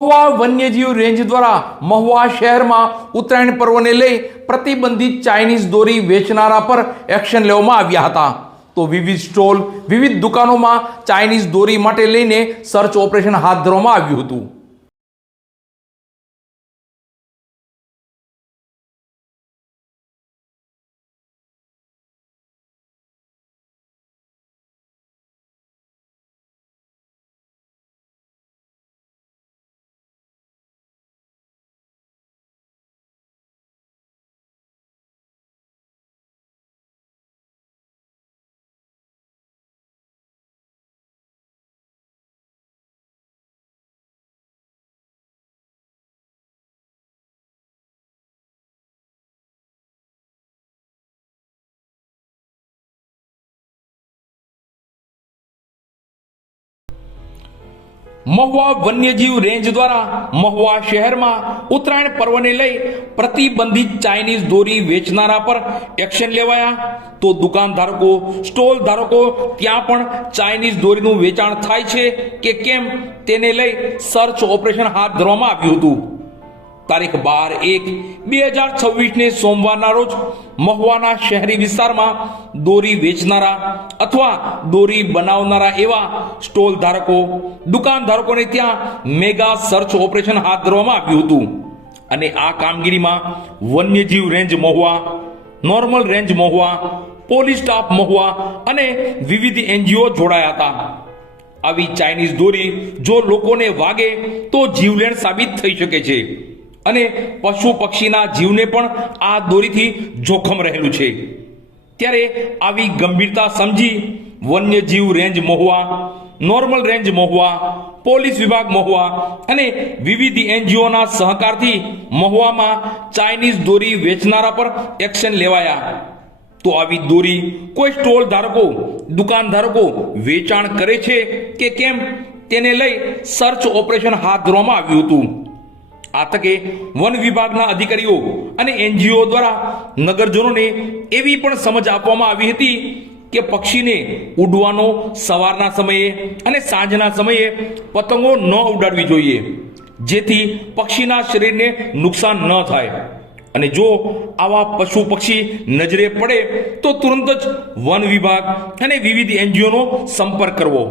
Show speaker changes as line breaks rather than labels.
Mahuva વન્યજીવ range દ્વારા મહુવા શહેરમાં ઉત્તરાયણ પર્વને લઈ પ્રતિબંધિત ચાઇનીઝ દોરી વેચનારા પર એક્શન લેવામાં આવ્યા હતા. તો વિવિધ સ્ટોલ, વિવિધ દુકાનોમાં ચાઇનીઝ દોરી માટે લઈને સર્ચ ઓપરેશન હાથ ધરવામાં આવ્યું હતું. મહુવા વન્યજીવ રેન્જ દ્વારા મહુવા શહેરમાં ઉત્તરાયણ પર્વને લઈ પ્રતિબંધિત ચાઇનીઝ દોરી વેચનારા પર એક્શન લેવાયા. તો દુકાનધારકો સ્ટોલ ધારકો, ત્યાં પણ ચાઇનીઝ દોરીનું વેચાણ થાય છે કે કેમ? તેને લઈ સર્ચ ઓપરેશન હાથ ધરવામાં આવ્યું હતું. તારીખ બાર એક બે હજાર છવ્વીસને સોમવારના રોજ મહુવાના શહેરી વિસ્તારમાં દોરી વેચનારા અથવા દોરી બનાવનારા એવા સ્ટોલ ધારકો, દુકાન ધારકોને ત્યાં મેગા સર્ચ ઓપરેશન હાથ ધરવામાં આવ્યું હતું. અને આ કામગીરીમાં વન્યજીવ range Mahuva, normal range Mahuva, police staff Mahuva અને વિવિધ એનજીઓ જોડાયા હતા. આવી ચાઇનીઝ દોરી જો લોકોને વાગે તો જીવલેણ સાબિત થઈ શકે છે. અને પશુ પક્ષીના જીવને પણ આ દોરીથી જોખમ રહેલું છે. ત્યારે આવી ગંભીરતા સમજી વન્યજીવ range Mahuva, normal range Mahuva, police વિભાગ મહુવા અને વિવિધ એનજીઓના સહકારથી મહુવામાં ચાઇનીઝ દોરી વેચનારા પર એક્શન લેવાયા. તો આવી દોરી કોઈ સ્ટોલ ધારકો, દુકાન ધારકો વેચાણ કરે છે કે કેમ? તેને લઈ સર્ચ ઓપરેશન હાથ ધરવામાં આવ્યું હતું. આ તકે વન વિભાગના અધિકારીઓ અને એનજીઓ દ્વારા નગરજનોને એવી પણ સમજ આપવામાં આવી હતી કે પક્ષીને ઉડવાનો સવારના સમયે અને સાંજના સમયે પતંગો ન ઉડાડવી જોઈએ, જેથી પક્ષીના શરીરને નુકસાન ન થાય. અને જો આવા પશુ પક્ષી નજરે પડે, તો તુરંત જ વન વિભાગ અને વિવિધ એનજીઓનો સંપર્ક કરવો.